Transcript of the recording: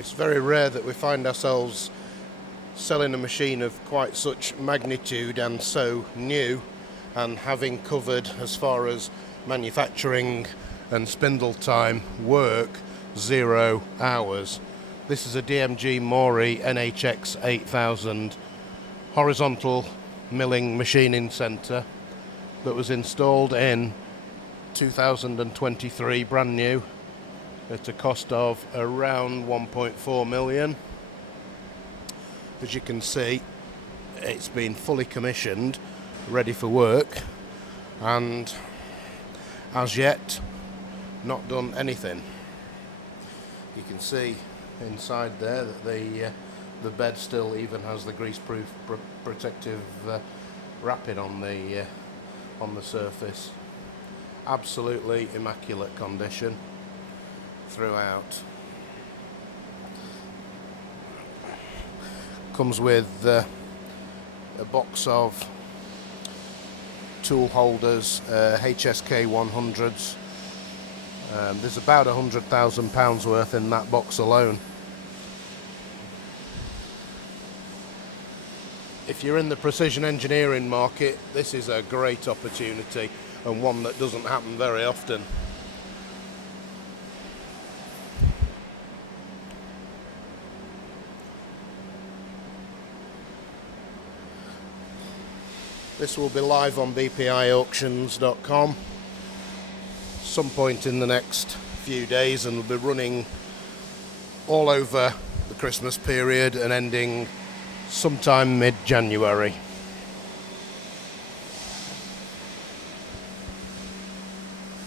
It's very rare that we find ourselves selling a machine of quite such magnitude and so new, and having covered, as far as manufacturing and spindle time work, 0 hours. This is a DMG MORI NHX8000 horizontal milling machining centre that was installed in 2023, brand new, at a cost of around 1.4 million. As you can see, it's been fully commissioned, ready for work, and as yet not done anything. You can see inside there that the bed still even has the grease-proof protective wrapping on the surface. Absolutely immaculate condition throughout. Comes with a box of tool holders, HSK 100s. There's about £100,000 worth in that box alone. If you're in the precision engineering market, this is a great opportunity, and one that doesn't happen very often. This will be live on bpiauctions.com some point in the next few days, and will be running all over the Christmas period and ending sometime mid-January.